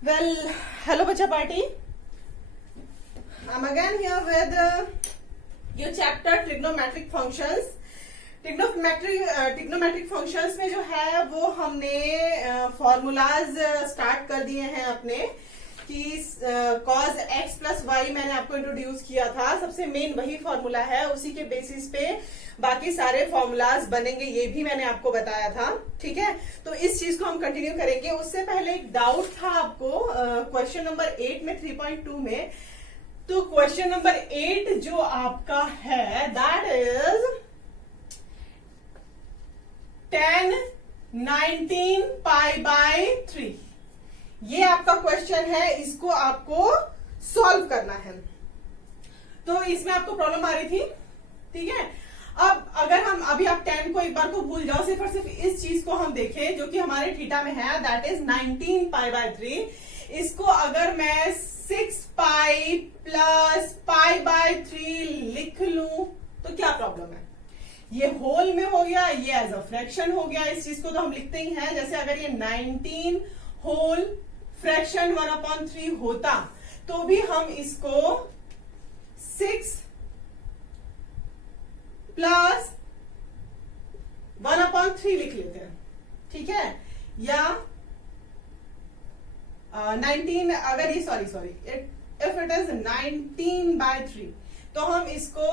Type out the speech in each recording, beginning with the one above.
Well, hello bacha party. I'm again here with your chapter trigonometric functions. Trigonometric functions में जो है वो हमने फॉर्मूलाज स्टार्ट कर दिए हैं अपने कि cos x प्लस वाई मैंने आपको इंट्रोड्यूस किया था। सबसे मेन वही फॉर्मूला है, उसी के बेसिस पे बाकी सारे फॉर्मूलाज बनेंगे, ये भी मैंने आपको बताया था। ठीक है, तो इस चीज को हम कंटिन्यू करेंगे। उससे पहले एक डाउट था आपको क्वेश्चन नंबर 8 में 3.2 में। तो क्वेश्चन नंबर 8 जो आपका है that is tan 19 pi by 3, ये आपका क्वेश्चन है। इसको आपको सॉल्व करना है। तो इसमें आपको प्रॉब्लम आ रही थी, ठीक है। अब अगर हम अभी आप tan को एक बार को भूल जाओ, सिर्फ और सिर्फ इस चीज को हम देखें जो कि हमारे थीटा में है, दैट इज 19 पाई बाय 3। इसको अगर मैं 6 पाई प्लस पाई बाय 3 लिख लूं तो क्या प्रॉब्लम है? ये होल में हो गया, ये एज अ फ्रैक्शन हो गया। इस चीज को तो हम लिखते ही हैं। जैसे अगर ये 19 होल फ्रैक्शन 1/3 होता तो भी हम इसको 6 प्लस 1/3 लिख लेते हैं, ठीक है। या 19 अगर ये sorry if it is 19 by 3 तो हम इसको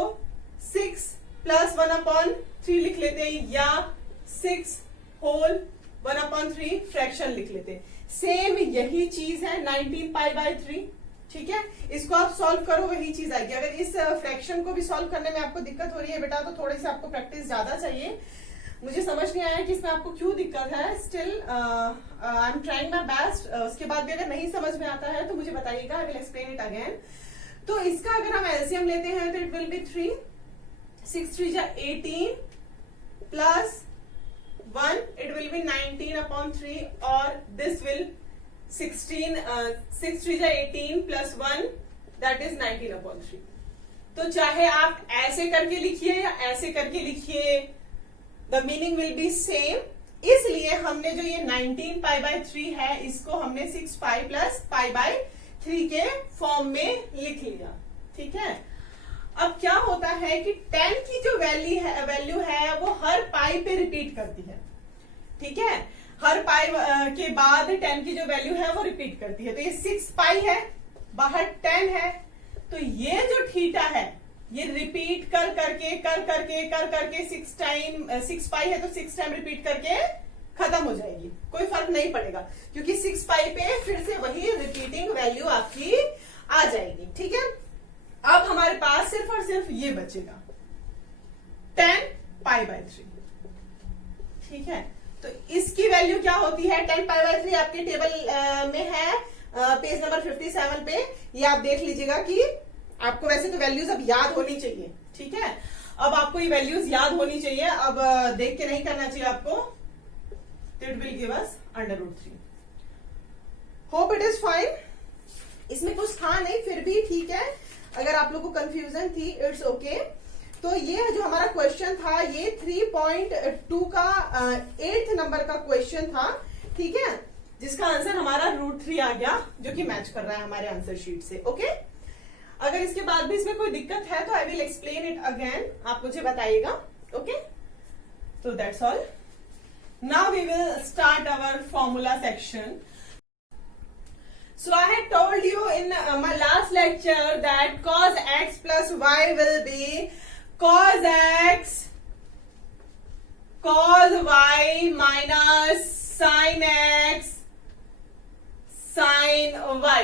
6 प्लस 1/3 लिख लेते हैं, या 6 होल 1/3 फ्रैक्शन लिख लेते हैं। सेम यही चीज है 19 पाई बाय 3, ठीक है। इसको आप सॉल्व करो, वही चीज आएगी। अगर इस फ्रैक्शन को भी सॉल्व करने में आपको दिक्कत हो रही है बेटा, तो थोड़ी सी आपको प्रैक्टिस ज्यादा चाहिए। मुझे समझ नहीं आया कि इसमें आपको क्यों दिक्कत है। Still I am trying my best. उसके बाद भी अगर नहीं समझ में आता है तो मुझे बताइएगा, आई विल एक्सप्लेन इट अगेन। तो इसका अगर हम एलसीएम लेते हैं तो इट विल बी 3, 6 3 जा 18 प्लस 1, इट विल बी 19/3, और दिस विल 16 6 3 जा 18 प्लस 1 दैट इज 19/3। तो चाहे आप ऐसे करके लिखिए या ऐसे करके लिखिए, the meaning will be same. इसलिए हमने जो ये 19 पाई बाय 3 है, इसको हमने 6 पाई प्लस पाई बाय 3 के फॉर्म में लिख लिया, ठीक है। अब क्या होता है कि tan की जो वैल्यू है वो हर पाई पे रिपीट करती है, ठीक है। हर पाई के बाद tan की जो वैल्यू है वो रिपीट करती है। तो ये 6 पाई है, बाहर tan है, तो ये जो थीटा है ये रिपीट कर करके 6 पाई है तो 6 टाइम रिपीट करके खत्म हो जाएगी। कोई फर्क नहीं पड़ेगा क्योंकि 6 पाई पे फिर से वही रिपीटिंग वैल्यू आपकी आ जाएगी, ठीक है। अब हमारे पास सिर्फ और सिर्फ ये बचेगा tan पाई बाय 3, ठीक है। तो इसकी वैल्यू क्या होती है? tan पाई बाय 3 आपके टेबल में है पेज नंबर 57 पे। ये आप देख लीजिएगा कि आपको वैसे तो वैल्यूज अब याद होनी चाहिए, ठीक है। अब आपको ये वैल्यूज याद होनी चाहिए, अब देख के नहीं करना चाहिए आपको। It will give us √3। Hope it is fine. इसमें कुछ था नहीं, फिर भी ठीक है। अगर आप लोगों को कंफ्यूजन थी, इट्स ओके। तो ये जो हमारा क्वेश्चन था ये 3.2 का 8th नंबर का क्वेश्चन था, ठीक है, जिसका आंसर हमारा √3 आ गया, जो कि मैच कर रहा है हमारे आंसर शीट से, ओके। अगर इसके बाद भी इसमें कोई दिक्कत है तो I will explain it again, आप मुझे बताइएगा, ओके। तो that's all. Now we will start our formula section. So I had told you in my last lecture that cos x plus y will be cos x cos y minus sin x sin y,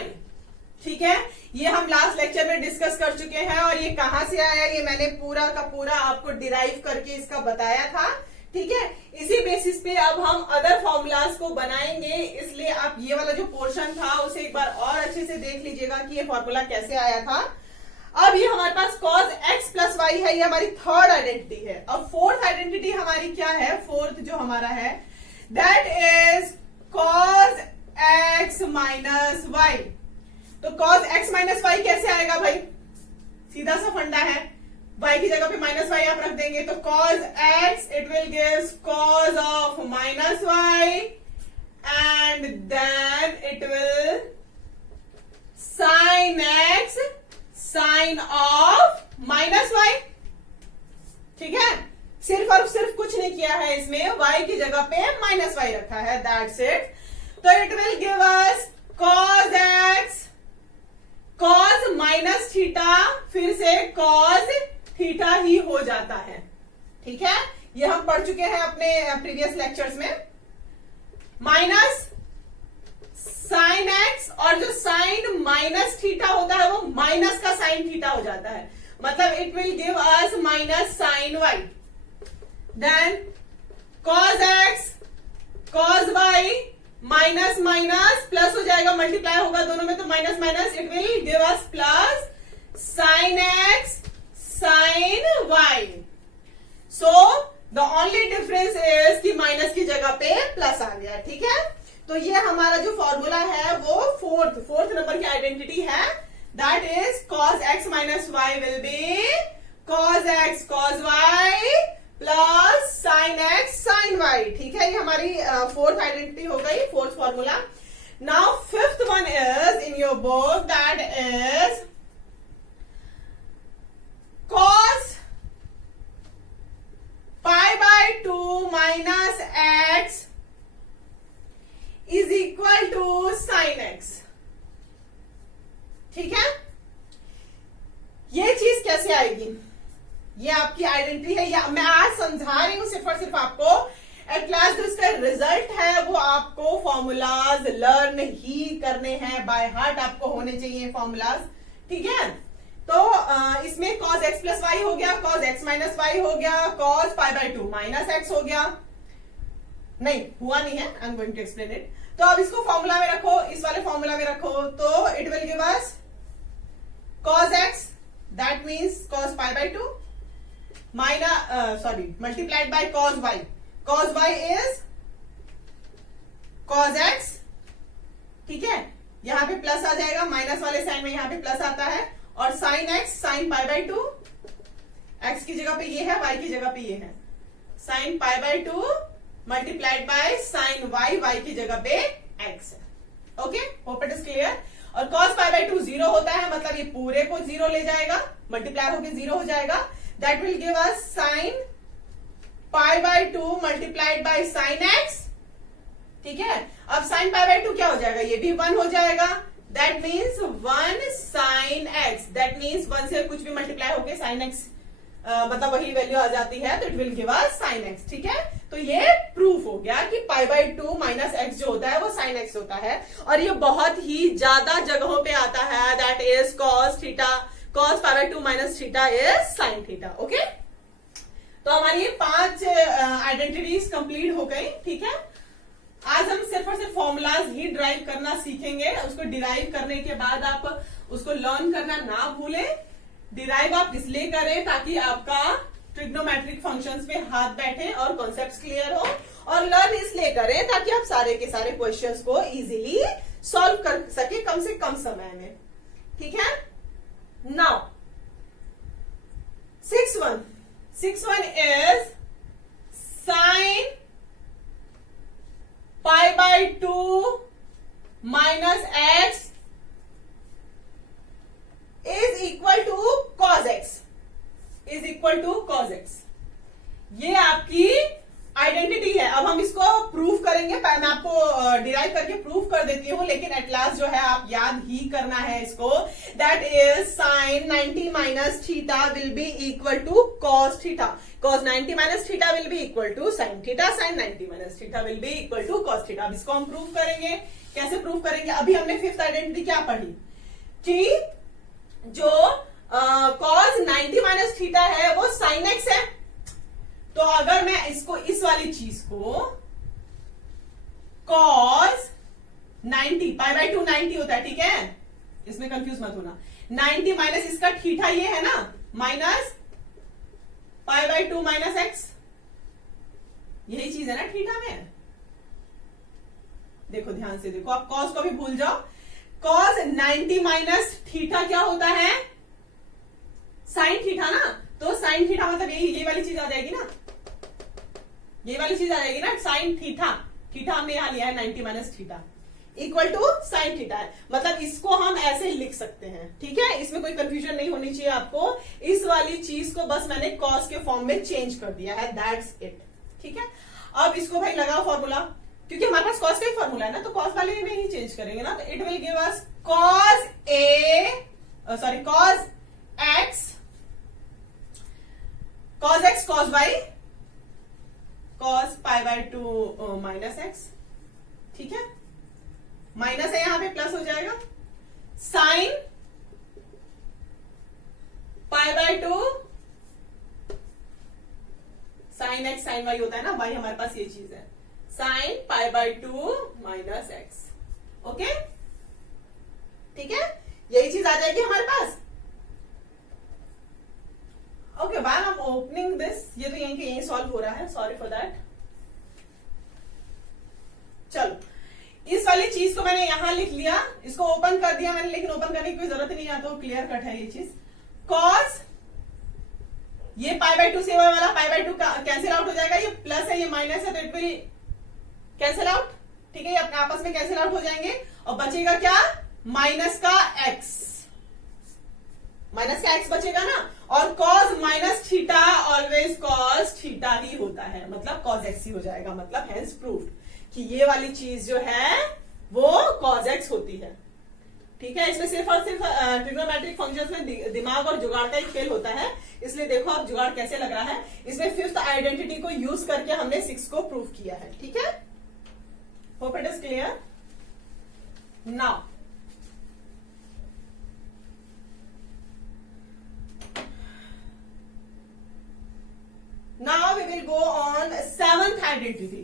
ठीक है। ये हम last lecture में discuss कर चुके हैं, और ये कहां से आया ये मैंने पूरा का पूरा आपको डिराइव करके इसका बताया था, ठीक है। इसी बेसिस पे अब हम अदर फॉर्मूलाज को बनाएंगे, इसलिए आप ये वाला जो पोर्शन था उसे एक बार और अच्छे से देख लीजिएगा कि ये फॉर्मूला कैसे आया था। अब ये हमारे पास cos x प्लस y है, ये हमारी थर्ड आइडेंटिटी है। अब फोर्थ आइडेंटिटी हमारी क्या है? फोर्थ जो हमारा है that is cos x minus y। तो cos x माइनस y कैसे आएगा भाई? सीधा सा फंडा है, y की जगह पे माइनस वाई आप रख देंगे, तो cos x it will give cos of minus y and then it will sin x sin of minus y। ठीक है, सिर्फ और सिर्फ कुछ नहीं किया है इसमें, y की जगह पे माइनस y रखा है, दैट्स इट। तो it will give us cos x cos minus theta, फिर से cos थीटा ही हो जाता है। ठीक है, ये हम पढ़ चुके हैं अपने प्रीवियस लेक्चर्स में। माइनस साइन एक्स, और जो साइन माइनस थीटा होता है वो माइनस का साइन थीटा हो जाता है, मतलब it will give us minus sine Y. Then cos x cos y, minus minus plus हो जाएगा, मल्टीप्लाई होगा दोनों में तो minus minus, it will give us plus sine x sine Y. So the only difference is कि minus की जगह पे प्लस आ गया। ठीक है, तो ये हमारा जो फॉर्मूला है वो फोर्थ नंबर की आइडेंटिटी है, that is cos x minus Y will be cos x cos y plus sine x sine y। ठीक है, ये हमारी फोर्थ आइडेंटिटी हो गई, fourth formula. Now fifth one is in your book, that is cos pi by 2 minus x is equal to sine x। ठीक है, ये चीज कैसे आएगी, ये आपकी आइडेंटिटी है, या मैं आज समझा रही हूं सिर्फ और सिर्फ आपको। एट लास्ट जो इसका रिजल्ट है वो आपको फॉर्मूलाज लर्न ही करने हैं, बाय हार्ट आपको होने चाहिए फॉर्मूलाज। ठीक है, तो इसमें cos x प्लस वाई हो गया, cos x माइनस वाई हो गया, cos pi by 2 minus X हो गया। नहीं हुआ नहीं है, I am going to explain it. तो अब इसको फॉर्मूला में रखो, इस वाले फॉर्मूला में रखो, तो it will give us cos x, that means cos pi by 2 minus multiplied by cos y। cos y is cos x। ठीक है, यहां पे प्लस आ जाएगा, माइनस वाले साइन में यहां पे प्लस आता है, और sine x sign pi by 2, x की जगह पे ये है, वाई की जगह पे ये है, sine pi by 2 multiplied by sine Y, Y की जगह पे एक्स है। Okay, hope it is clear. और cos पाई बाय 2 जीरो होता है, मतलब ये पूरे को जीरो ले जाएगा, मल्टीप्लाई होकर जीरो हो जाएगा, that will give us sign pi by 2 multiplied by sine x. ठीक है, अब साइन पाई बाय 2 क्या हो जाएगा, ये भी 1 हो जाएगा, that means 1 sine x, that means 1 से कुछ भी मल्टीप्लाई होके साइन एक्स मतलब वही वैल्यू आ जाती है, तो it will give us sine x. ठीक है, तो ये प्रूफ हो गया कि पाई बाय 2 माइनस एक्स जो होता है वो साइन एक्स होता है, और ये बहुत ही ज्यादा जगहों पे आता है, that is cos theta, cos pi by 2 minus theta is sine theta. Okay, तो हमारी ये 5 आइडेंटिटीज कंप्लीट हो गई। ठीक है, आज हम सिर्फ और सिर्फ फॉर्मूलाज ही ड्राइव करना सीखेंगे, उसको डिराइव करने के बाद आप उसको लर्न करना ना भूलें। डिराइव आप इसलिए करें ताकि आपका ट्रिग्नोमेट्रिक फंक्शंस पे हाथ बैठे और कॉन्सेप्ट्स क्लियर हो, और लर्न इसलिए करें ताकि आप सारे के सारे क्वेश्चंस को इजीली सॉल्व कर सके कम से कम समय में। ठीक है, now six one is sine pi by 2 minus X is equal to cos x, is equal to cos x। ये आपकी आइडेंटिटी है। अब हम इसको प्रूफ करेंगे, मैं आपको डिराइव करके प्रूफ कर देती हूं, लेकिन एट लास्ट जो है आप याद ही करना है इसको, that is sine 90 minus theta will be equal to cos theta, cos 90 minus theta will be equal to sine theta, sine 90 minus theta will be equal to cos theta. अब इसको हम प्रूफ करेंगे, कैसे प्रूफ करेंगे, अभी हमने fifth identity क्या पढ़ी कि जो cos 90 माइनस थीटा है वो साइन एक्स है। तो अगर मैं इसको, इस वाली चीज को cos 90 पाई बाय 2 90 होता है, ठीक है, इसमें कंफ्यूज मत होना, 90 माइनस इसका थीटा ये है ना, minus pi by 2 minus x, यही चीज है ना थीटा में। देखो ध्यान से देखो, आप cos को भी भूल जाओ, cos 90 माइनस थीटा क्या होता है, साइन थीटा ना, तो साइन थीटा मतलब ये वाली चीज आ जाएगी ना, ये वाली चीज आ जाएगी ना, साइन थीटा, थीटा हमने यहां लिया है 90 minus theta equal to sine theta है, मतलब इसको हम ऐसे लिख सकते हैं। ठीक है, इसमें कोई कंफ्यूजन नहीं होनी चाहिए आपको। इस वाली चीज को बस मैंने कॉस के फॉर्म में चेंज कर दिया है, दैट्स इट। ठीक है, अब इसको भाई लगाओ फॉर्मूला, क्योंकि हमारे पास कॉस का ही फॉर्मूला है ना, तो कॉस वाले में ही चेंज करेंगे ना, तो it will give us cos cos x cos y cos pi by 2 minus x. ठीक है, माइनस है यहां पे प्लस हो जाएगा, sine pi by 2 sine x sine y होता है ना, वाई हमारे पास ये चीज है, sine pi by 2 minus x. Okay, ठीक है, यही चीज आ जाएगी हमारे पास। Okay, while I am opening this, ये तो यहीं के यहीं सॉल्व हो रहा है, सॉरी फॉर दैट। चलो, इस वाली चीज को मैंने यहां लिख लिया, इसको ओपन कर दिया मैंने, लेकिन ओपन करने की कोई जरूरत नहीं है, तो क्लियर कट है ये चीज। कॉस ये पाई बाय 2 से वाला पाई बाय 2 कैंसिल आउट हो जाएगा, ये प्लस है ये माइनस है, तो इट विल कैंसिल आउट। ठीक है, ये अपने आपस में कैंसिल आउट हो जाएंगे, और बचेगा क्या, माइनस का एक्स बचेगा ना, और cos minus theta always cos theta ही होता है, मतलब कॉस एक्स ही हो जाएगा, मतलब हेंस प्रूव्ड कि ये वाली चीज जो है वो कॉस एक्स होती है। ठीक है, इसमें सिर्फ और सिर्फ ट्रिग्नोमेट्रिक फंक्शंस में दिमाग और जुगाड़ का एक खेल होता है, इसलिए देखो अब जुगाड़ कैसे लग रहा है। इसमें फिफ्थ आइडेंटिटी को यूज करके हमने 6 को प्रूव किया है। ठीक है, hope it is clear now. Now we will go on 7th identity.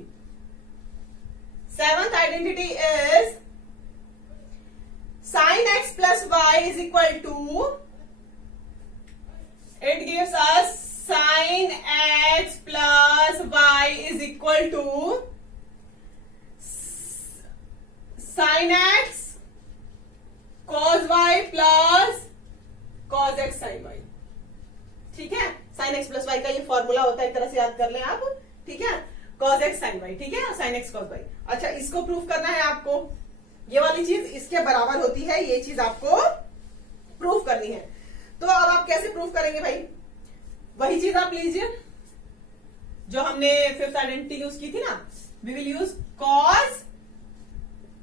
7th identity is sin x plus y is equal to, it gives us sin x plus y is equal to sin x cos y plus cos x sin y। ठीक है, sign x plus y का ये formula होता है, एक तरह से याद कर लें आप। ठीक है, कॉस एक्स साइन वाई, ठीक है, साइन एक्स कॉस वाई। अच्छा, इसको प्रूफ करना है आपको, ये वाली चीज इसके बराबर होती है, ये चीज आपको प्रूफ करनी है। तो अब आप कैसे प्रूफ करेंगे भाई, वही चीज आप लीजिए जो हमने फिफ्थ आइडेंटिटी यूज की थी ना, we will use cos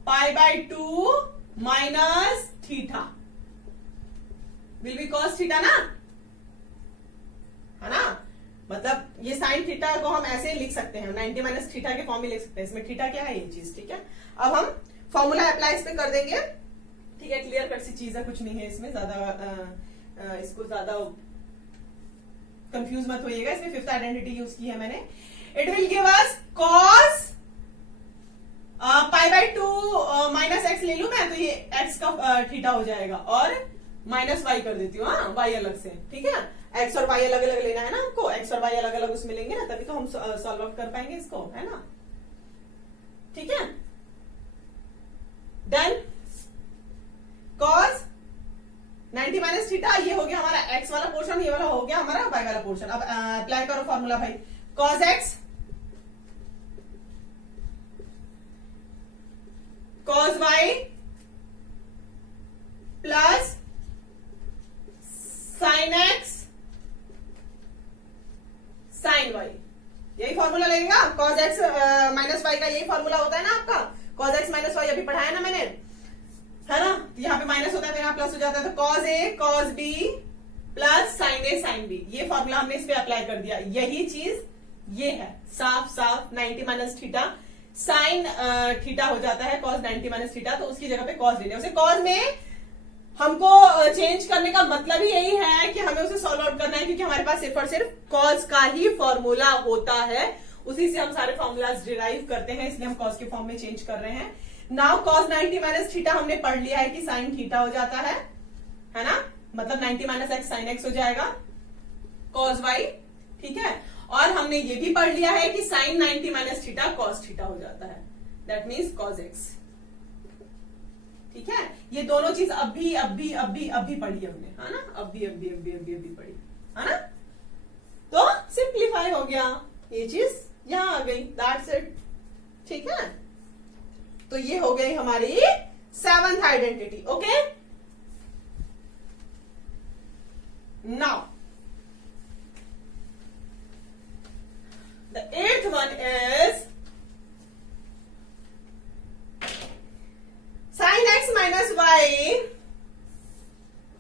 pi by 2 minus theta, will be cos theta ना, है ना, मतलब ये साइन थीटा को हम ऐसे लिख सकते हैं, 90 माइनस थीटा के फॉर्म में लिख सकते हैं। इसमें थीटा क्या है, ये चीज। ठीक है, अब हम फॉर्मूला अप्लाई इस पे कर देंगे। ठीक है, क्लियर कट सी चीज है, कुछ नहीं है इसमें ज्यादा, इसको ज्यादा कंफ्यूज मत होइएगा। इसमें फिफ्थ आइडेंटिटी यूज की है मैंने। It will give us cos pi by 2 minus x ले लू मैं, तो ये एक्स का थीटा हो जाएगा, और माइनस वाई कर देती हूँ, हाँ, वाई अलग से। ठीक है, एक्स और वाई अलग अलग लेना है ना हमको, एक्स और वाई अलग अलग उसमें लेंगे ना, तभी तो हम सॉल्व आउट कर पाएंगे इसको, है ना। ठीक है, डन। कॉस 90 माइनस थीटा, ये हो गया हमारा एक्स वाला पोर्शन, ये वाला हो गया हमारा वाई वाला पोर्शन। अब अप्लाई करो फॉर्मूला भाई, cos x cos y plus sine x sine y, यही फॉर्मूला लगेगा। कॉस एक्स माइनस वाई का यही फॉर्मूला होता है ना आपका, कॉस एक्स माइनस वाई अभी पढ़ाया ना मैंने, है ना। यहाँ पे माइनस होता है तो यहाँ प्लस हो जाता है, तो cos A cos B plus sign A sine B, ये फॉर्मूला हमने इस पे अप्लाई कर दिया। यही चीज ये है, साफ साफ 90 माइनस थीटा साइन थीटा हो जाता है कॉस 90 माइनस थीटा, तो उसकी जगह पे कॉस लेने, उसे कॉस में हमको चेंज करने का मतलब ही यही है कि हमें उसे सॉल्व आउट करना है, क्योंकि हमारे पास सिर्फ और सिर्फ कॉस का ही फॉर्मूला होता है, उसी से हम सारे फॉर्मूलाज डिराइव करते हैं, इसलिए हम कॉस के फॉर्म में चेंज कर रहे हैं। नाउ कॉस 90 माइनस थीटा हमने पढ़ लिया है कि साइन थीटा हो जाता है ना, मतलब 90 माइनस एक्स साइन एक्स हो जाएगा कॉस वाई। ठीक है, और हमने ये भी पढ़ लिया है कि sine 90 minus theta cos theta हो जाता है, दैट मीन्स कॉस एक्स। ठीक है, ये दोनों चीज अभी अभी अभी अभी पढ़ी हमने, है ना, अभी अभी अभी अभी अभी पढ़ी, है ना। तो सिंप्लीफाई हो गया, ये चीज यहां आ गई, दैट्स इट। ठीक है, तो ये हो गई हमारी 7th identity. Okay, now the 8th one is sin x minus y.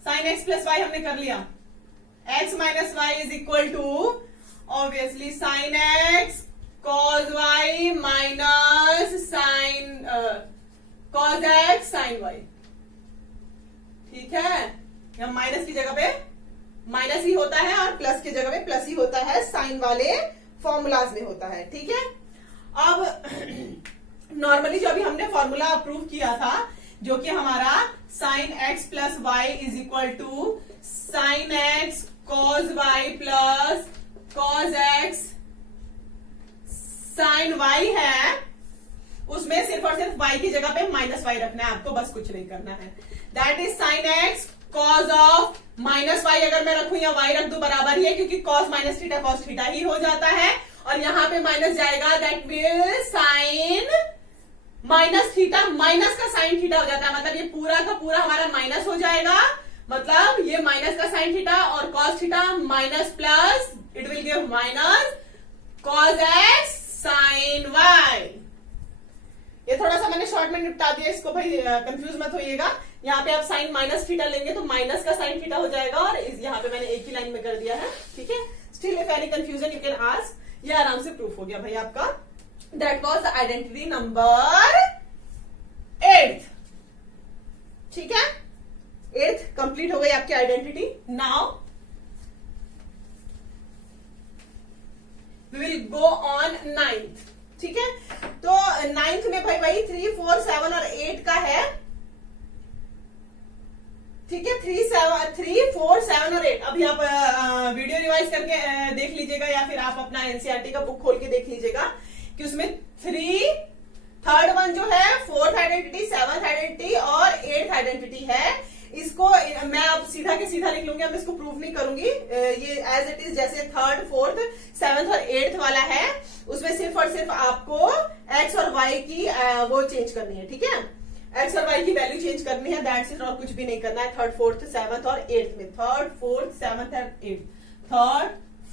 sin x plus y हमने कर लिया. x minus y is equal to obviously sin x cos y minus sin cos x sin y. ठीक है, यहाँ minus की जगह पे minus ही होता है और प्लस की जगह पे प्लस ही होता है, साइन वाले फॉर्मूलाज में होता है. ठीक है, अब नॉर्मली जो अभी हमने फॉर्मूला अप्रूव किया था, जो कि हमारा sine x plus y is equal to sine x cos y plus cos x sine y है, उसमें सिर्फ और सिर्फ y की जगह पे माइनस वाई रखना है आपको, बस कुछ नहीं करना है. That is sine x cos of minus y. अगर मैं रखूं या y रख दूं बराबर ही है, क्योंकि cos minus theta cos theta ही हो जाता है, और यहां पे माइनस जाएगा. That will sine minus theta minus का साइन थीटा हो जाता है, मतलब ये पूरा का पूरा हमारा माइनस हो जाएगा. मतलब ये माइनस का साइन थीटा और cos theta minus plus it will give minus cos x sine y. ये थोड़ा सा मैंने शॉर्ट में निपटा दिया, इसको भाई कंफ्यूज मत होइएगा. यहाँ पे आप साइन माइनस थीटा लेंगे तो माइनस का साइन थीटा हो जाएगा, और यहाँ पे मैंने एक ही लाइन में कर दिया है. ठीक है, still if any confusion you can ask. ये आराम से प्रूफ हो गया भाई आपका. That was the identity number 8. ठीक है, 8th कंप्लीट हो गई आपकी identity. Now we will go on 9th. ठीक है, तो 9th में भाई वही 3, 4, 7 और 8 का है. ठीक है, 3, 4, 7 और 8. अभी आप वीडियो रिवाइज करके देख लीजिएगा, या फिर आप अपना एनसीईआरटी का बुक खोल के देख लीजिएगा कि उसमें 3, थर्ड वन जो है 4th आइडेंटिटी, 7th आइडेंटिटी और 8th आइडेंटिटी है. इसको मैं अब सीधा के सीधा लिख लूंगी, अब इसको प्रूव नहीं करूंगी. ये एज इट इज जैसे 3rd, 4th, 7th और 8th वाला है, उसमें सिर्फ और सिर्फ आपको x और y की वो चेंज करनी है. ठीक है, x और y की वैल्यू चेंज करनी है, दैट्स इट, और कुछ भी नहीं करना है. 3rd, 4th, 7th और 8th में 3rd, 4th, 7th and 8th, 3rd,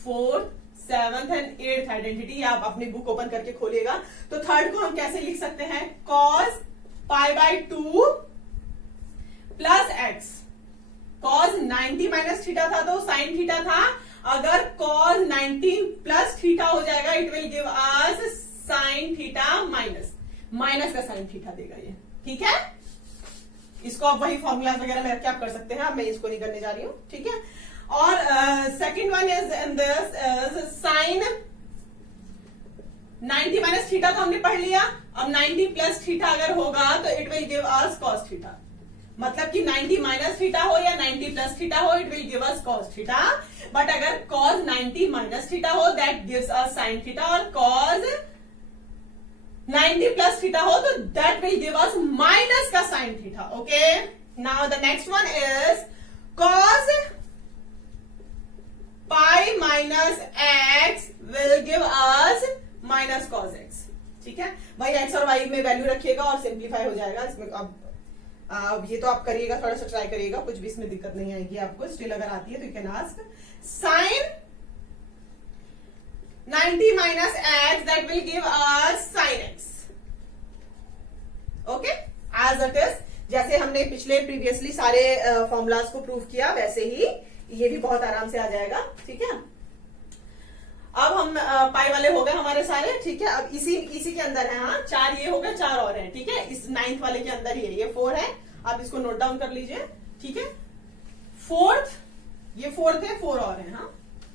4th, 7th and 8th identity आप अपनी बुक ओपन करके खोलिएगा. तो 3rd को हम कैसे लिख सकते हैं? cos pi by 2 plus x. cos 90 minus theta था तो साइन थीटा था. अगर cos 90 प्लस थीटा हो जाएगा it will give us sine theta minus का साइन थीटा देगा ये. ठीक है, इसको आप वही फॉर्मूला वगैरह में रख के आप कर सकते हैं. अब मैं इसको नहीं करने जा रही हूं. ठीक है, और second one is in this sine 90 minus theta को हमने पढ़ लिया. अब 90 प्लस थीटा अगर होगा तो it will give us cos theta. मतलब कि 90 माइनस थीटा हो या 90 प्लस थीटा हो, it will give us cos theta. But अगर cos 90 माइनस थीटा हो that gives us sine theta, और cos 90 प्लस थीटा हो तो that will give us minus का sine theta. Okay, now the next one is cos pi minus x will give us minus cos x. ठीक है भाई, x और y में value रखिएगा और सिंप्लीफाई हो जाएगा. इसमें अब ये तो आप करिएगा, थोड़ा सा ट्राई करिएगा, कुछ भी इसमें दिक्कत नहीं आएगी आपको. स्टिल अगर आती है तो you can ask. Sine 90 minus x that will give us sine x. Okay, as it is, जैसे हमने पिछले प्रीवियसली सारे फॉर्मूलाज को प्रूव किया वैसे ही ये भी बहुत आराम से आ जाएगा. ठीक है, अब हम पाई वाले हो गए हमारे सारे. ठीक है, अब इसी के अंदर है. हाँ, 4 ये हो गए, 4 और हैं. ठीक है, इस 9th वाले के अंदर ही है. ये 4 है, आप इसको नोट डाउन कर लीजिए. ठीक है, 4th, ये 4th है, 4 और है. हाँ,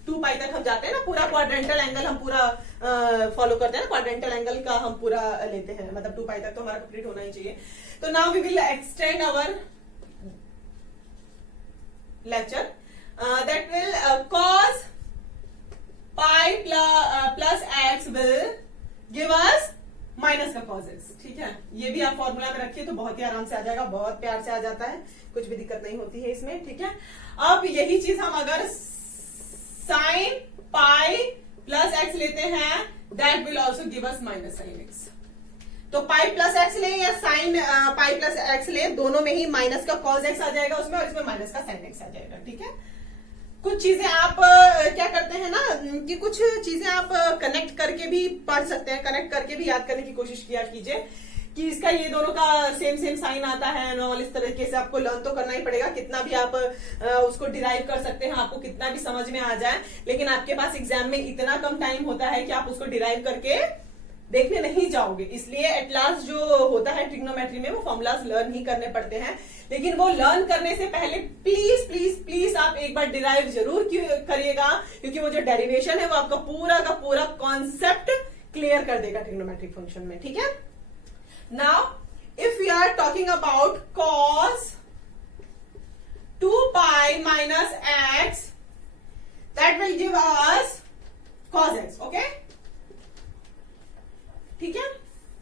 2 पाई तक हम जाते हैं ना. पूरा क्वाड्रेंटल एंगल हम पूरा फॉलो करते हैं ना, क्वाड्रेंटल एंगल का हम पूरा लेते हैं. मतलब 2 पाई तक तो हमारा कंप्लीट होना ही चाहिए. तो now we will extend our lecture. That will cos pi plus x will give us minus का cos x. ठीक है, ये भी आप फॉर्मूला में रखिए तो बहुत ही आराम से आ जाएगा, बहुत प्यार से आ जाता है, कुछ भी दिक्कत नहीं होती है इसमें. ठीक है, अब यही चीज हम अगर साइन पाई प्लस एक्स लेते हैं that will also give us minus sine x. तो पाई प्लस एक्स ले या साइन पाई प्लस एक्स ले, दोनों में ही माइनस का कॉज एक्स आ जाएगा उसमें, और इसमें माइनस का साइन एक्स आ जाएगा। ठीक है, कुछ चीजें आप क्या करते हैं ना कि कुछ चीजें आप कनेक्ट करके भी पढ़ सकते हैं, कनेक्ट करके भी याद करने की कोशिश किया कीजिए कि इसका ये दोनों का सेम सेम साइन आता है एंड ऑल। इस तरीके से आपको लर्न तो करना ही पड़ेगा, कितना भी आप उसको डिराइव कर सकते हैं, आपको कितना भी समझ में आ जाए, लेकिन आपके पास एग्जाम में इतना कम टाइम होता है कि आप उसको डिराइव करके देखने नहीं जाओगे। इसलिए एट लास्ट जो होता है ट्रिग्नोमेट्री में वो फॉर्मूलाज लर्न ही करने पड़ते हैं, लेकिन वो लर्न करने से पहले प्लीज प्लीज प्लीज आप एक बार डिराइव जरूर करिएगा, क्योंकि वो जो डेरिवेशन है वो आपका पूरा का पूरा कॉन्सेप्ट क्लियर कर देगा ट्रिग्नोमेट्रिक फंक्शन में। ठीक है, now if we are talking about cos 2 pi minus x, that will give us cos x, okay? ठीक है,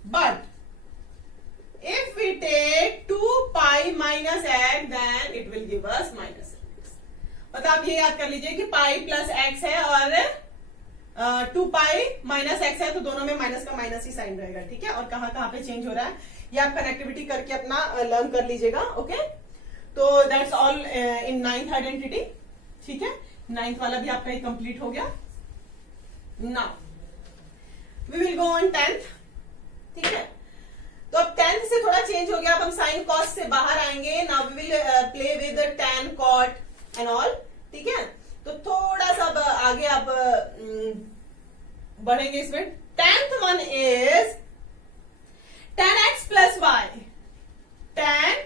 but if we take 2 pi minus x then it will give us minus x। मतलब आप ये याद कर लीजिए कि पाई plus x है और 2 पाई माइनस एक्स है, तो दोनों में माइनस का माइनस ही साइन रहेगा। ठीक है, और कहां कहां पे चेंज हो रहा है ये आप कनेक्टिविटी करके अपना लर्न कर लीजिएगा। ओके, तो that's all in 9th identity. ठीक है, 9th वाला भी आपका कंप्लीट हो गया। Now we will go on 10th। ठीक है, तो अब 10th से थोड़ा चेंज हो गया, अब हम साइन कॉस से बाहर आएंगे। Now we will play with tan cot and all. ठीक है, तो थोड़ा सा आगे आप बढ़ेंगे इसमें। 10th one is tan x plus y, tan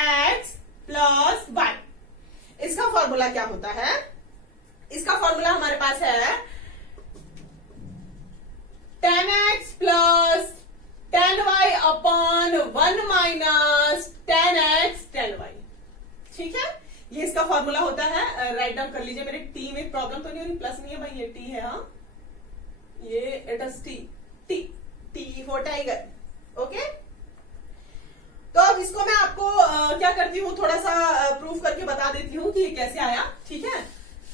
x plus y. इसका फॉर्मूला क्या होता है? इसका फॉर्मूला हमारे पास है tan x plus tan y upon 1 minus tan x tan y। ठीक है, ये इसका फॉर्मूला होता है। राइट डाउन कर लीजिए। मेरे टी में प्रॉब्लम तो नहीं हो रही? प्लस नहीं है भाई, ये टी है। हाँ, ये it is T, T T for tiger. Okay, तो अब इसको मैं आपको क्या करती हूँ, थोड़ा सा प्रूफ करके बता देती हूँ कि ये कैसे आया। ठीक है,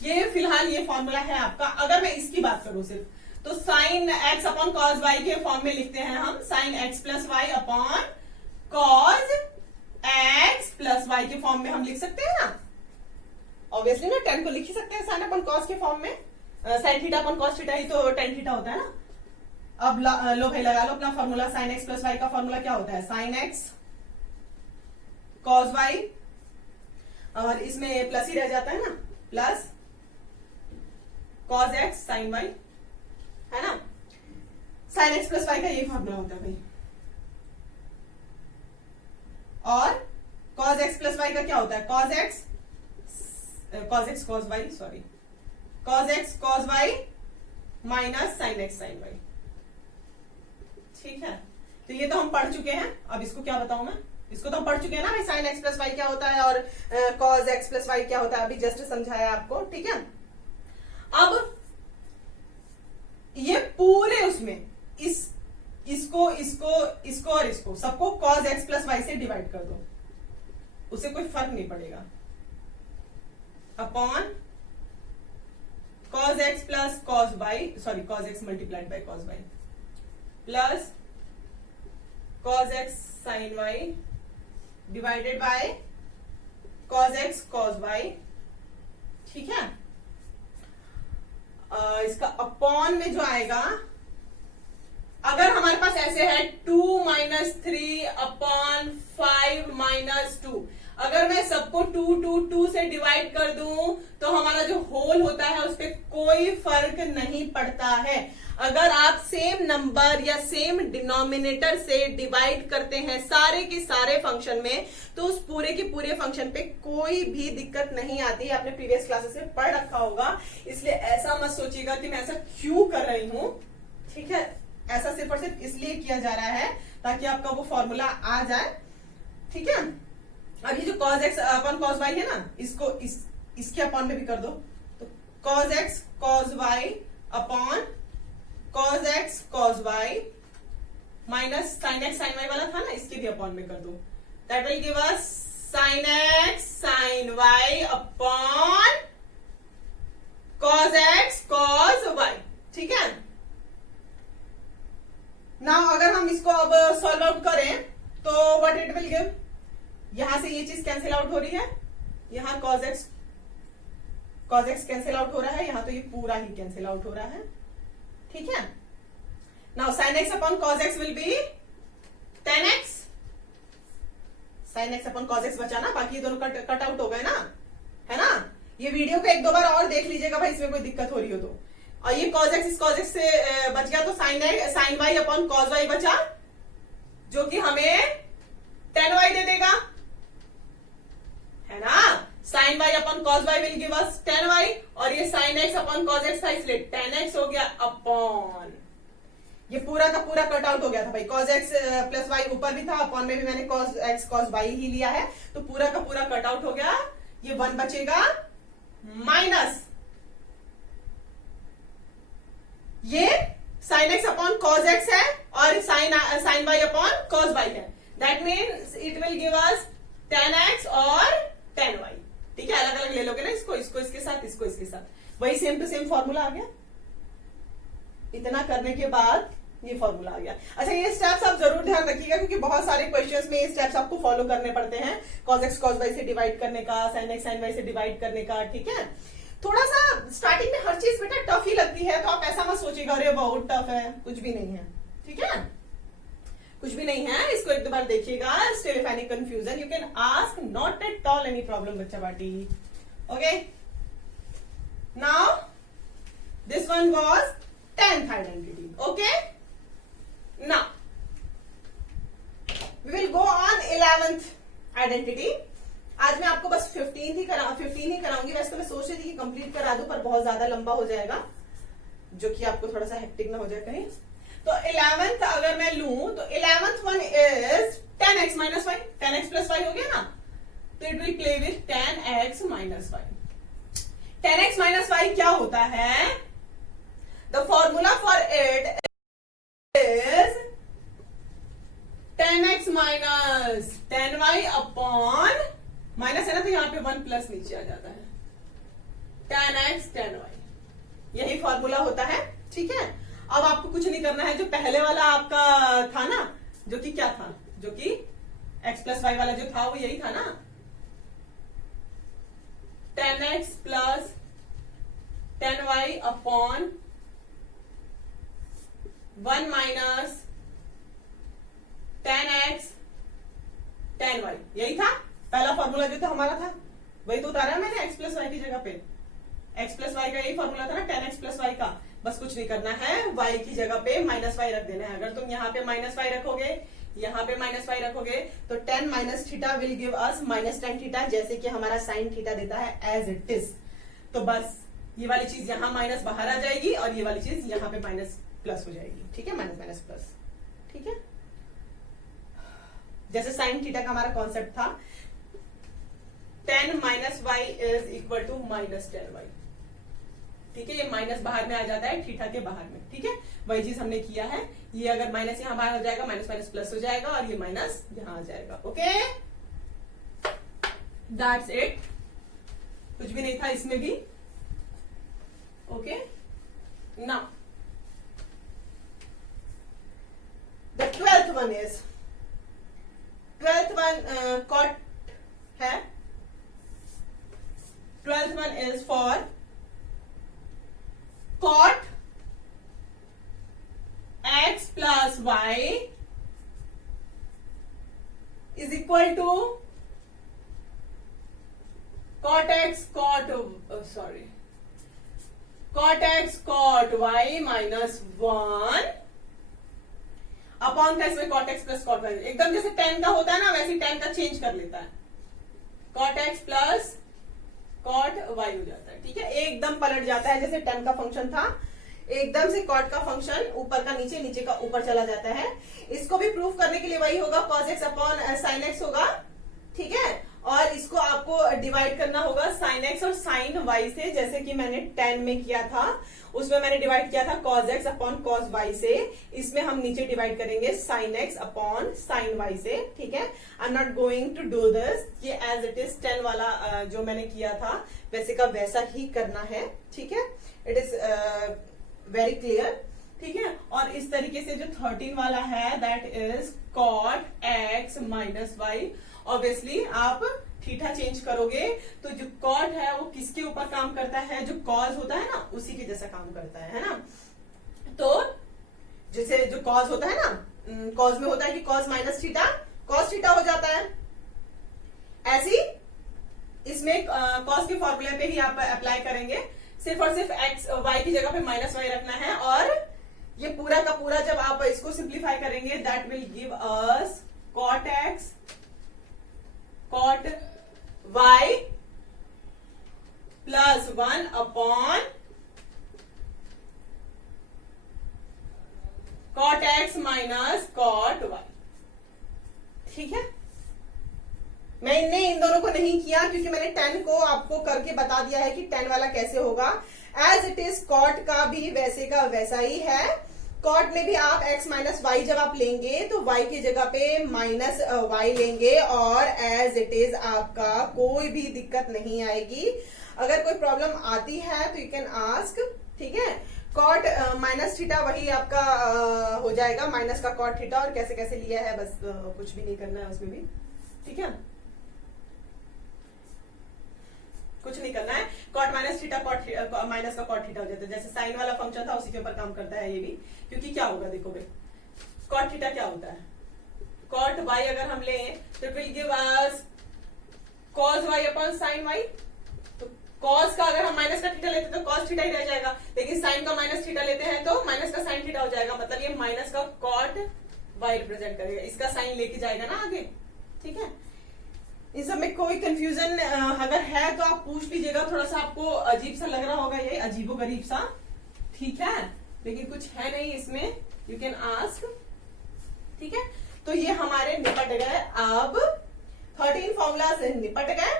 ये फिलहाल ये फॉर्मूला है आपका। अगर मैं इसकी बात करूं सिर्फ, तो sine x upon cos y के फॉर्म में लिखते हैं हम sine x plus y upon cos x plus y के फॉर्म में हम लिख सकते हैं ना, ऑब्वियसली ना। tan को लिख ही सकते हैं साइन अपॉन कॉस के फॉर्म में। Sine theta upon cos theta ही तो tan थीटा होता है ना। अब लो भाई, लगा लो अपना formula. Sine x plus y का फॉर्मूला क्या होता है? साइन एक्स कॉस वाई, और इसमें प्लस ही रह जाता है ना, plus cos x sine y, है ना। साइन एक्स प्लस वाई का यही फॉर्मूला होता है भाई। और कॉस एक्स प्लस वाई का क्या होता है? Cos x cos y, sorry, cos x cos y minus sine x sine y. ठीक है, तो ये तो हम पढ़ चुके हैं। अब इसको क्या बताऊं मैं? इसको तो हम पढ़ चुके हैं ना भाई, साइन एक्स प्लस वाई क्या होता है और कॉस एक्स प्लस वाई क्या होता है, अभी जस्ट समझाया आपको। ठीक है, अब ये पूरे उसमें इसको और इसको सबको कॉस एक्स प्लस वाई से डिवाइड कर दो, उसे कोई फर्क नहीं पड़ेगा। Upon cos x plus cos y, sorry cos x multiplied by cos y plus cos x sine y divided by cos x cos y. ठीक है, इसका अपॉन में जो आएगा, अगर हमारे पास ऐसे है 2 माइनस 3 अपॉन 5 माइनस 2, अगर मैं सबको 2 से डिवाइड कर दूं तो हमारा जो होल होता है उस पर कोई फर्क नहीं पड़ता है। अगर आप सेम नंबर या सेम डिनोमिनेटर से डिवाइड करते हैं सारे के सारे फंक्शन में, तो उस पूरे के पूरे फंक्शन पे कोई भी दिक्कत नहीं आती है। आपने प्रीवियस क्लासेस में पढ़ रखा होगा, इसलिए ऐसा मत सोचिएगा कि मैं ऐसा क्यों कर रही हूं। ठीक है, ऐसा सिर्फ और सिर्फ इसलिए किया जा रहा है ताकि आपका वो फॉर्मूला आ जाए। ठीक है, अब ये जो cos x upon cos y है ना, इसको इसके अपॉन में भी कर दो, तो cos x cos y upon cos x cos y minus sin x sin y वाला था ना, इसके भी अपॉन में कर दो। That will give us sin x sin y upon cos x cos y। ठीक है, ना अगर हम इसको अब सॉल्व आउट करें तो व्हाट इट विल गिव, यहां से ये चीज कैंसिल आउट हो रही है, यहां cos x कैंसिल आउट हो रहा है, यहां तो ये पूरा ही कैंसिल आउट हो रहा है, ठीक है। Now sin x upon cos x will be tan x, sin x upon cos x बचा ना, बाकी ये दोनों कट आउट हो गए ना, है ना। ये वीडियो को एक दो बार और देख लीजिएगा भाई, इसमें कोई दिक्कत हो रही हो तो। और ये cos x इस cos x से बच गया, तो sin y upon cos y बचा, जो कि हमें tan y दे देगा, है ना। sin y upon cos y will give us tan y, और ये sin x upon cos x था, इसलिए tan x हो गया अपॉन, ये पूरा का पूरा कट आउट हो गया था भाई, cos x प्लस y ऊपर भी था, अपॉन में भी मैंने cos x cos y ही लिया है, तो पूरा का पूरा कट आउट हो गया, ये 1 बचेगा, माइनस ये sin x upon cos x है और sin y upon cos y है, that means it will give us tan x और tan y, ठीक है। अलग अलग ले लोगे ना, इसको इसके साथ, इसको इसके साथ, वही सेम टू सेम फॉर्मूला आ गया। इतना करने के बाद ये फॉर्मूला आ गया। अच्छा, ये स्टेप्स आप जरूर ध्यान रखिएगा, क्योंकि बहुत सारे क्वेश्चंस में ये स्टेप्स आपको फॉलो करने पड़ते हैं, cos x cos y से डिवाइड करने का, sin x sin y से डिवाइड करने का, ठीक है। थोड़ा सा स्टार्टिंग में हर चीज बेटा टफ ही लगती है, तो आप ऐसा मत सोचिएगा अरे बहुत टफ है, कुछ भी नहीं है, ठीक है, कुछ भी नहीं है। इसको एक दो बार देखिएगा, still if any confusion you can ask, not at all any problem बच्चा party, okay. Now this one was 10th identity, okay. Now we will go on 11th identity. आज मैं आपको बस 15 ही कराऊंगी, वैसे तो मैं सोच रही थी कि कंप्लीट करा दूं, पर बहुत ज्यादा लंबा हो जाएगा, जो कि आपको थोड़ा सा हेक्टिक ना हो जाए कहीं। तो 11th अगर मैं लूं तो 11th one is tan x minus y, tan x plus y हो गया ना, तो it will play with tan x minus y. tan x minus y क्या होता है, the formula for it is tan x minus tan y upon, minus है ना तो यहां पे 1 प्लस नीचे आ जाता है, tan x tan y, यही फॉर्मूला होता है, ठीक है। अब आपको कुछ नहीं करना है, जो पहले वाला आपका था ना, जो कि क्या था, जो कि x प्लस वाई वाला जो था वो यही था ना, tan x plus tan y upon 1 minus tan x tan y, यही था पहला फॉर्मूला जो था हमारा था, वही तो उतारा मैंने x प्लस वाई की जगह पे, x प्लस वाई का यही फॉर्मूला था ना, tan x प्लस वाई का। बस कुछ नहीं करना है, y की जगह पे माइनस वाई रख देना है। अगर तुम यहाँ पे माइनस वाई रखोगे, यहाँ पे माइनस वाई रखोगे, तो tan minus theta will give us minus tan theta, जैसे कि हमारा साइन थीटा देता है एज इट इज। तो बस ये वाली चीज यहाँ माइनस बाहर आ जाएगी और ये वाली चीज यहाँ पे माइनस प्लस हो जाएगी, ठीक है, माइनस माइनस प्लस, ठीक है। जैसे साइन थीटा का हमारा कॉन्सेप्ट था, tan minus y is equal to minus tan y, ठीक है। ये माइनस बाहर में आ जाता है थीटा के बाहर में, ठीक है, वही चीज हमने किया है। ये अगर माइनस यहां बाहर हो जाएगा, माइनस माइनस प्लस हो जाएगा, और ये माइनस यहां आ जाएगा, ओके, दैट्स इट। कुछ भी नहीं था इसमें भी, okay. Now the 12th one is, 12th one cot है, 12th one is for cot x plus y is equal to cot x cot x cot y minus 1 upon का इसमें cot x plus cot y, एकदम जैसे tan का होता है ना, वैसे tan का चेंज कर लेता है, cot x plus cot y हो जाता है, ठीक है, एकदम पलट जाता है, जैसे tan का फंक्शन था, एकदम से cot का फंक्शन ऊपर का नीचे, नीचे का ऊपर चला जाता है। इसको भी प्रूफ करने के लिए वही होगा, cos x upon sin x होगा, ठीक है, और इसको आपको डिवाइड करना होगा sin x और sin y से, जैसे कि मैंने tan में किया था, उसमें मैंने डिवाइड किया था cos x upon cos y से, इसमें हम नीचे डिवाइड करेंगे sin x upon sin y से, ठीक है। I am not going to do this, ये एज इट इज tan वाला जो मैंने किया था वैसे का वैसा ही करना है, ठीक है, इट इज वेरी क्लियर। ठीक है। और इस तरीके से जो 13 वाला है that is cot x minus y. Obviously आप थीटा चेंज करोगे तो जो cot है वो किसके ऊपर काम करता है, जो cos होता है ना उसी के जैसा काम करता है ना। तो जैसे जो cos होता है ना, cos में होता है कि cos minus theta cos theta हो जाता है, ऐसी इसमें cos के फॉर्मूले पे ही आप अप्लाई करेंगे। सिर्फ और सिर्फ x y की जगह पे माइनस वाई रखना है और ये पूरा का पूरा जब आप इसको सिंप्लीफाई करेंगे that will give us cot x cot y plus 1 upon cot x minus cot y। ठीक है, मैंने इन दोनों को नहीं किया क्योंकि मैंने 10 को आपको करके बता दिया है कि 10 वाला कैसे होगा। एज इट इज कॉट का भी वैसे का वैसा ही है। कॉट में भी आप x माइनस वाई जब आप लेंगे तो y की जगह पे माइनस वाई लेंगे और एज इट इज आपका कोई भी दिक्कत नहीं आएगी। अगर कोई प्रॉब्लम आती है तो यू कैन आस्क, ठीक है। कॉट माइनस थीटा वही आपका हो जाएगा, माइनस का कॉट थीटा, और कैसे कैसे लिया है बस कुछ भी नहीं करना है उसमें भी, ठीक है, कुछ नहीं करना है। Cot minus theta cot minus का कॉट थीटा हो जाता है, जैसे साइन वाला फंक्शन था उसी के ऊपर काम करता है ये भी। क्योंकि क्या होगा देखोगे, कॉट थीटा क्या होता है, कॉट वाई अगर हम लें तो it will give us cos y upon sine y. तो कॉस का अगर हम माइनस का थीटा लेते तो कॉस थीटा ही रह जाएगा, लेकिन साइन का माइनस थीटा लेते हैं तो माइनस का साइन थीटा हो जाएगा। मतलब ये माइनस का कॉट वाई रिप्रेजेंट करेगा, इसका साइन लेके जाएगा ना आगे, ठीक है। इन सब में कोई कंफ्यूजन अगर है तो आप पूछ लीजिएगा। थोड़ा सा आपको अजीब सा लग रहा होगा, ये अजीबो गरीब सा, ठीक है, लेकिन कुछ है नहीं इसमें, यू कैन आस्क, ठीक है। तो ये हमारे निपट गए, अब 13 फॉर्मूला से निपट गए।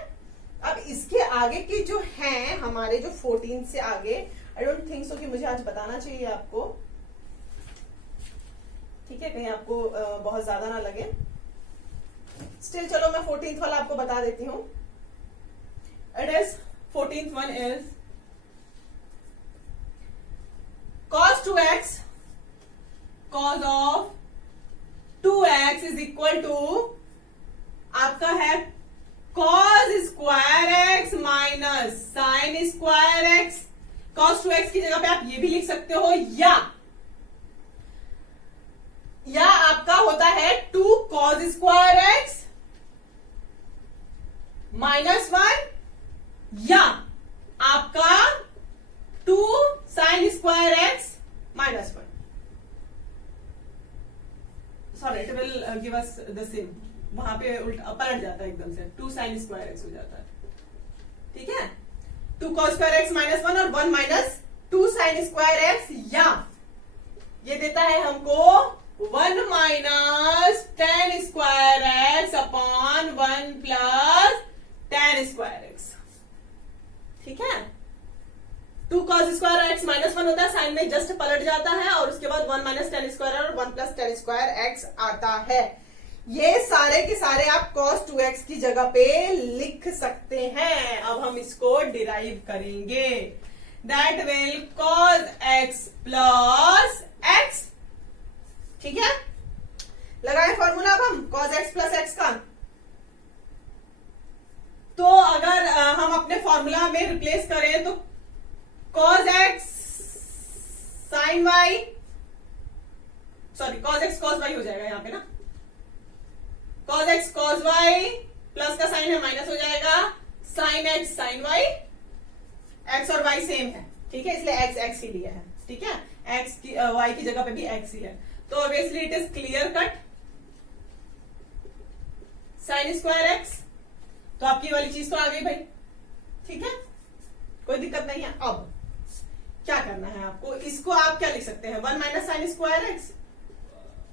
अब इसके आगे के जो हैं हमारे, जो 14 से आगे, आई डोंट थिंक सो कि मुझे आज बताना चाहिए आपको, ठीक है, कहीं आपको बहुत ज्यादा ना लगे। स्टिल चलो मैं 14th वाला आपको बता देती हूं। It is 14th one is cos 2x cos of 2x is equal to आपका है cos square x minus sine square x। cos 2x की जगह पे आप ये भी लिख सकते हो, या आपका होता है 2 cos स्क्वायर x माइनस 1, या आपका 2 sign square x minus 1। Sorry, it will give us the same, वहां पे उल्टा पलट जाता है एकदम से, 2 साइन स्क्वायर x हो जाता है, ठीक है। 2 cos स्क्वायर x माइनस 1 और 1 माइनस 2 साइन स्क्वायर x, या ये देता है हमको 1 minus tan square x upon 1 plus tan square x, ठीक है। 2 cos स्क्वायर एक्स माइनस 1 होता है, साइन में जस्ट पलट जाता है और उसके बाद 1 माइनस tan स्क्वायर और 1 प्लस tan स्क्वायर एक्स आता है। ये सारे के सारे आप cos 2x की जगह पे लिख सकते हैं। अब हम इसको डिराइव करेंगे, that will cos x plus x, ठीक है। लगाए फॉर्मूला अब हम cos x प्लस x का। तो अगर हम अपने फॉर्मूला में रिप्लेस करें तो cos x sin y, sorry cos x cos y हो जाएगा यहाँ पे ना, cos x cos y plus का साइन है माइनस हो जाएगा, sin x sin y, x और y सेम है, ठीक है, इसलिए x x ही लिया है, ठीक है, x की y की जगह पे भी x ही है। तो obviously it is clear cut sign square x, तो आपकी वाली चीज तो आ गई भाई, ठीक है, कोई दिक्कत नहीं है। अब क्या करना है आपको, इसको आप क्या लिख सकते हैं, 1 माइनस साइन स्क्वायर एक्स।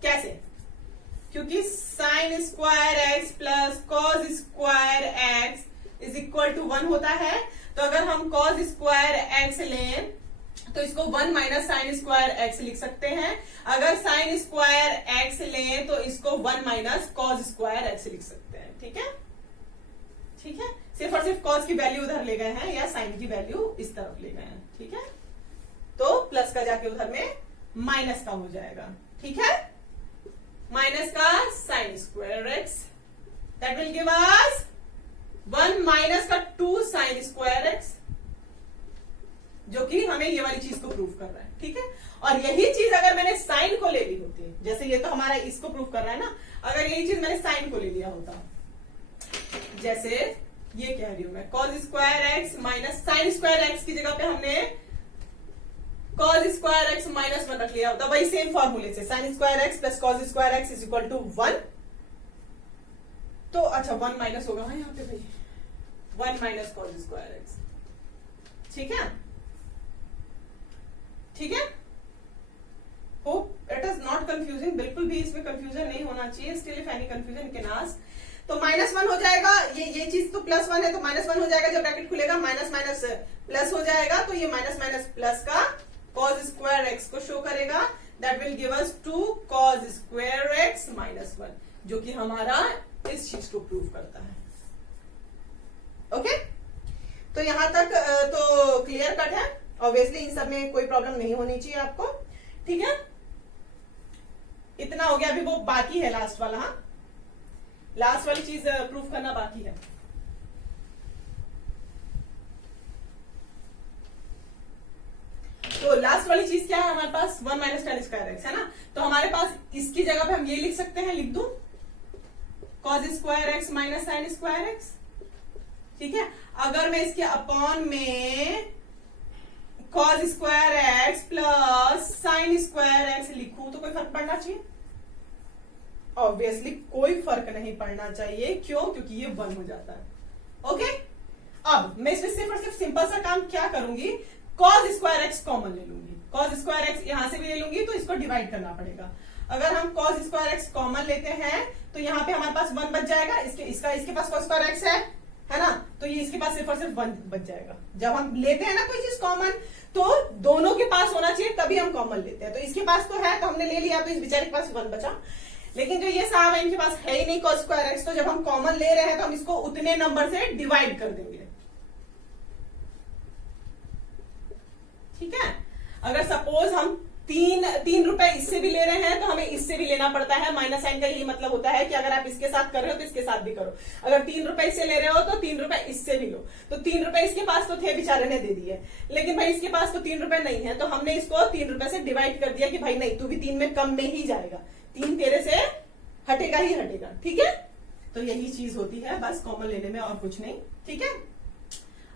कैसे, क्योंकि sine square x plus cos square x is equal to 1 होता है। तो अगर हम कॉस स्क्वायर एक्स लें तो इसको 1 माइनस साइन स्क्वायर एक्स लिख सकते हैं। अगर साइन स्क्वायर एक्स लें तो इसको 1 माइनस कॉस स्क्वायर एक्स लिख सकते हैं, ठीक है, ठीक है। सिर्फ और सिर्फ कॉस की वैल्यू उधर ले गए हैं या साइन की वैल्यू इस तरफ ले गए हैं, ठीक है। तो प्लस का जाके उधर में माइनस का हो जाएगा, ठीक है, माइनस का sign square x, that will give us 1 minus का 2 साइन स्क्वायर एक्स, जो कि हमें ये वाली चीज को प्रूव कर रहा है, ठीक है। और यही चीज अगर मैंने साइन को ले ली होती, जैसे ये तो हमारा इसको प्रूव कर रहा है ना, अगर यही चीज मैंने साइन को ले लिया होता, जैसे ये कह रही हूं मैं cos square x minus sine square x की जगह पे हमने कॉस स्क्वायर एक्स माइनस 1 रख लिया होता, वही सेम फॉर्मूले से sine square x plus cos square x is equal to 1। तो अच्छा 1 माइनस होगा, हाँ यहाँ पे भाई 1 माइनस कॉस स्क्वायर एक्स, ठीक है, ठीक है। Hope it is not confusing, बिल्कुल भी इसमें कंफ्यूजन नहीं होना चाहिए। Still if any confusion can ask. तो -1 हो जाएगा, ये चीज तो +1 है तो -1 हो जाएगा, जब ब्रैकेट खुलेगा माइनस माइनस प्लस हो जाएगा, तो ये माइनस माइनस प्लस का cos स्क्वायर एक्स को शो करेगा, that will give us 2 cos square x -1, जो कि हमारा इस चीज को प्रूव करता है। ओके, तो यहां तक तो क्लियर कट है। ऑब्वियसली इन सब में कोई प्रॉब्लम नहीं होनी चाहिए आपको, ठीक है। इतना हो गया, अभी वो बाकी है लास्ट वाला, हाँ लास्ट वाली चीज प्रूफ करना बाकी है। तो लास्ट वाली चीज क्या है हमारे पास, 1 माइनस tan स्क्वायर एक्स है ना, तो हमारे पास इसकी जगह पे हम ये लिख सकते हैं, लिख दूं cos square x minus sine square x, ठीक है। अगर मैं इसके अपॉन में cos square x plus sign square x लिखूं तो कोई फर्क पड़ना चाहिए? ऑब्वियसली कोई फर्क नहीं पड़ना चाहिए, क्यों? क्योंकि ये 1 हो जाता है। ओके, अब मैं इसमें सिर्फ और सिर्फ सिंपल सा काम क्या करूंगी, cos स्क्वायर एक्स कॉमन ले लूंगी, cos स्क्वायर एक्स यहां से भी ले लूंगी, तो इसको डिवाइड करना पड़ेगा। अगर हम cos स्क्वायर एक्स कॉमन लेते हैं तो यहाँ पे हमारे पास 1 बच जाएगा, इसके पास cos स्क्वायर एक्स है ना, तो ये इसके पास सिर्फ और सिर्फ 1 बच जाएगा। जब हम लेते हैं ना कोई चीज कॉमन, तो दोनों के पास होना चाहिए तभी हम कॉमन लेते हैं। तो इसके पास तो है तो हमने ले लिया, तो इस बेचारे के पास 1 बचा, लेकिन जो ये साहब है इनके पास है ही नहीं cos स्क्वायर एक्स, तो जब हम कॉमन ले रहे हैं तो हम इसको उतने नंबर से डिवाइड कर देंगे, ठीक है। अगर सपोज हम 3 रुपए इससे भी ले रहे हैं तो हमें इससे भी लेना पड़ता है। माइनस साइन का यही मतलब होता है कि अगर आप इसके साथ कर रहे हो तो इसके साथ भी करो। अगर 3 रुपए इससे ले रहे हो तो 3 रुपए इससे भी लो। तो 3 रुपए इसके पास तो थे, बेचारे ने दे दिए, लेकिन भाई इसके पास तो 3 रुपए नहीं है, तो हमने इसको 3 रुपए से डिवाइड कर दिया कि भाई नहीं, तू भी 3 में कम में ही जाएगा, 3 तेरे से हटेगा ही हटेगा, ठीक है। तो यही चीज होती है बस कॉमन लेने में, और कुछ नहीं, ठीक है।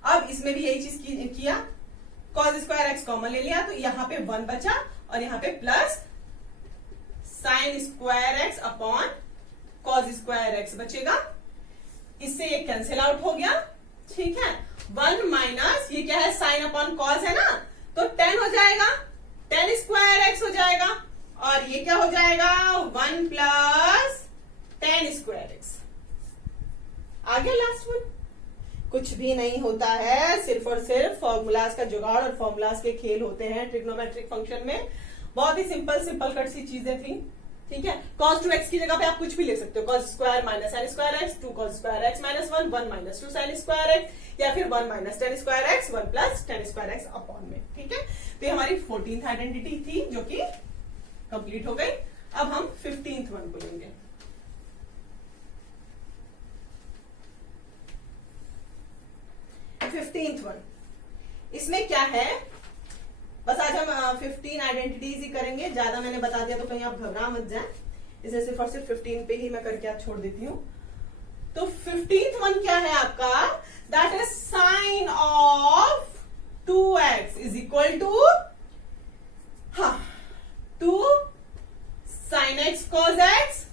अब इसमें भी यही चीज किया, cos स्क्वायर एक्स कॉमन ले लिया, तो यहाँ पे 1 बचा और यहाँ पे plus sign square x upon cos square x बचेगा। इससे ये कैंसिल आउट हो गया, ठीक है। 1 माइनस ये क्या है, साइन अपॉन cos है ना, तो tan हो जाएगा, tan स्क्वायर एक्स हो जाएगा, और ये क्या हो जाएगा 1 प्लस tan स्क्वायर एक्स। आ गया लास्ट वन। कुछ भी नहीं होता है, सिर्फ और सिर्फ फॉर्मूलाज का जुगाड़ और फॉर्मूलाज के खेल होते हैं ट्रिग्नोमेट्रिक फंक्शन में। बहुत ही सिंपल कट सी चीजें थी, ठीक है। cos 2x की जगह पे आप कुछ भी ले सकते हो, cos square minus sine square x, 2 cos square x minus 1, 1 minus 2 sign square x, या फिर 1 minus tan square x, 1 plus tan square x upon में, ठीक है। तो ये हमारी 14th आइडेंटिटी थी जो कि कंप्लीट हो गई। अब हम 15th वन को लेंगे। फिफ्टींथ वन, इसमें क्या है, बस आज हम 15 आइडेंटिटीज ही करेंगे, ज्यादा मैंने बता दिया तो कहीं आप घबरा मत जाएं, इसे सिर्फ और सिर्फ 15 पे ही मैं करके आज छोड़ देती हूँ। तो 15th वन क्या है आपका, that is sine of 2x is equal to 2 sine x cos x,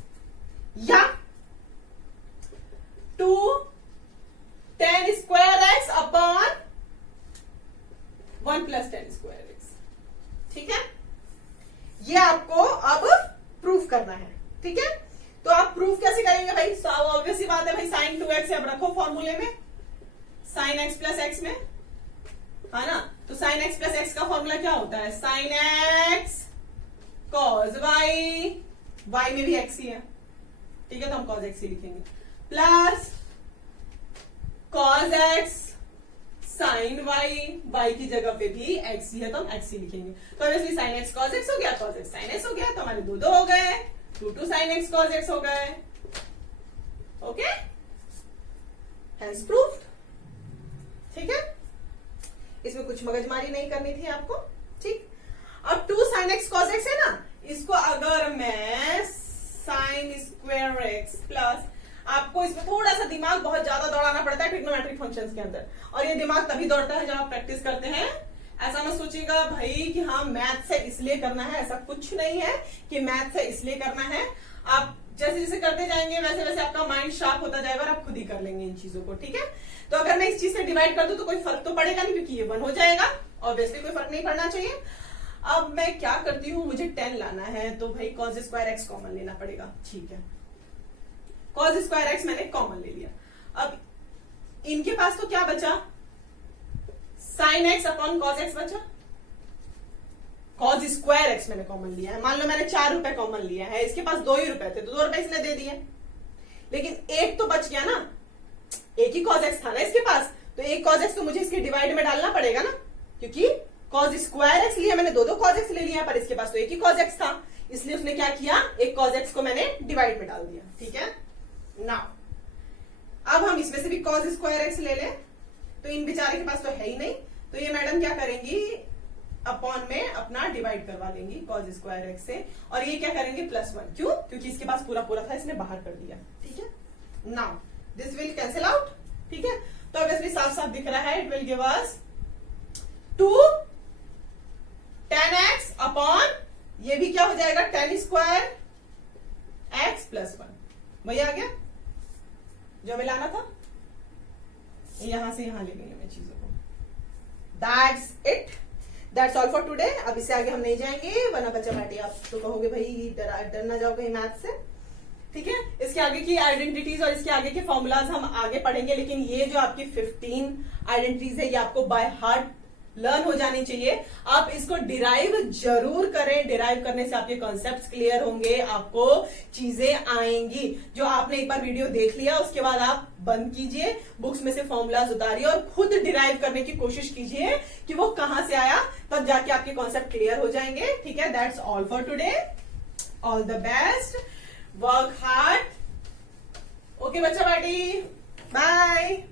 या 2 tan square x upon 1 plus tan square x, ठीक है। ये आपको अब प्रूफ करना है, ठीक है। तो आप प्रूफ कैसे करेंगे भाई, ऑब्वियस सी बात है भाई, साइन 2x अब रखो फॉर्मूले में, साइन x प्लस एक्स में, है ना। तो साइन x प्लस एक्स का फॉर्मूला क्या होता है, साइन x कॉस y में भी x ही है, ठीक है, तो हम cos x ही लिखेंगे, plus cos x sine Y, Y की जगह पे भी एक्स ही है तो हम एक्स ही लिखेंगे। तो obviously sign x cos x हो गया, कॉस एक्स साइन एक्स हो गया, तो हमारे दो दो हो गए, 2 साइन एक्स कॉस एक्स हो गए। Okay, hence proved. ठीक है, इसमें कुछ मगजमारी नहीं करनी थी आपको। ठीक, अब 2 साइन एक्स कॉस एक्स है ना, इसको अगर मैं साइन स्क्वायर एक्स प्लस, आपको इसमें थोड़ा सा दिमाग बहुत ज्यादा दौड़ाना पड़ता है ट्रिग्नोमेट्रिक फंक्शंस के अंदर, और ये दिमाग तभी दौड़ता है जब आप प्रैक्टिस करते हैं। ऐसा मत सोचिएगा भाई कि हाँ मैथ से इसलिए करना है, ऐसा कुछ नहीं है कि मैथ से इसलिए करना है। आप जैसे जैसे करते जाएंगे वैसे वैसे आपका माइंड शार्प होता जाएगा और आप खुद ही कर लेंगे इन चीजों को। ठीक है, तो अगर मैं इस चीज से डिवाइड कर दूं तो कोई फर्क तो पड़ेगा नहीं, क्योंकि ये 1 हो जाएगा, ऑब्वियसली कोई फर्क नहीं पड़ना चाहिए। अब मैं क्या करती हूँ, मुझे 10 लाना है, तो भाई कॉस स्क्वायर एक्स कॉमन लेना पड़ेगा। ठीक है, कॉस स्क्वायर एक्स मैंने कॉमन ले लिया। अब इनके पास तो क्या बचा, sign x upon cos x बचा। कॉस स्क्वायर एक्स मैंने कॉमन लिया है, मान लो मैंने 4 रुपए कॉमन लिया है, इसके पास 2 ही रुपए थे तो 2 रुपए इसने दे दिए, लेकिन एक तो बच गया ना, एक ही कॉस एक्स था ना इसके पास, तो एक कॉस एक्स तो मुझे इसके डिवाइड में डालना पड़ेगा ना, क्योंकि कॉस स्क्वायर एक्स लिया मैंने, 2 कॉस एक्स ले लिया, पर इसके पास तो एक ही कॉस एक्स था, इसलिए उसने क्या किया, एक कॉस एक्स को मैंने डिवाइड में डाल दिया। ठीक है, नाउ अब हम इसमें से भी कॉस स्क्वायर एक्स ले लें, तो इन बेचारे के पास तो है ही नहीं, तो ये मैडम क्या करेंगी, अपॉन में अपना डिवाइड करवा लेंगी कॉस स्क्वायर एक्स से, और ये क्या करेंगे +1, क्यों, क्योंकि इसके पास पूरा पूरा था, इसने बाहर कर दिया। ठीक है, now this will cancel out. ठीक है, तो ऑब्वियसली साफ साफ दिख रहा है, it will give us 2 10x upon, ये भी क्या हो जाएगा 10 स्क्वायर एक्स +1, वही आ गया जो हमें लाना था, यहां से यहां ले गई मैं चीजों को। That's it, that's all for today. अब इससे आगे हम नहीं जाएंगे, वरना बच्चा बैठे आप तो कहोगे भाई डर ना जाओ कहीं मैथ से। ठीक है, इसके आगे की आइडेंटिटीज और इसके आगे के फॉर्मूलाज हम आगे पढ़ेंगे, लेकिन ये जो आपकी 15 आइडेंटिटीज है ये आपको बाय हार्ट लर्न हो जानी चाहिए। आप इसको डिराइव जरूर करें, डिराइव करने से आपके कॉन्सेप्ट्स क्लियर होंगे, आपको चीजें आएंगी। जो आपने एक बार वीडियो देख लिया उसके बाद आप बंद कीजिए, बुक्स में से फॉर्मूलाज उतारिए और खुद डिराइव करने की कोशिश कीजिए कि वो कहां से आया, तब जाके आपके कॉन्सेप्ट क्लियर हो जाएंगे। ठीक है, that's all for today, all the best, work hard. Okay बच्चा पार्टी, बाय।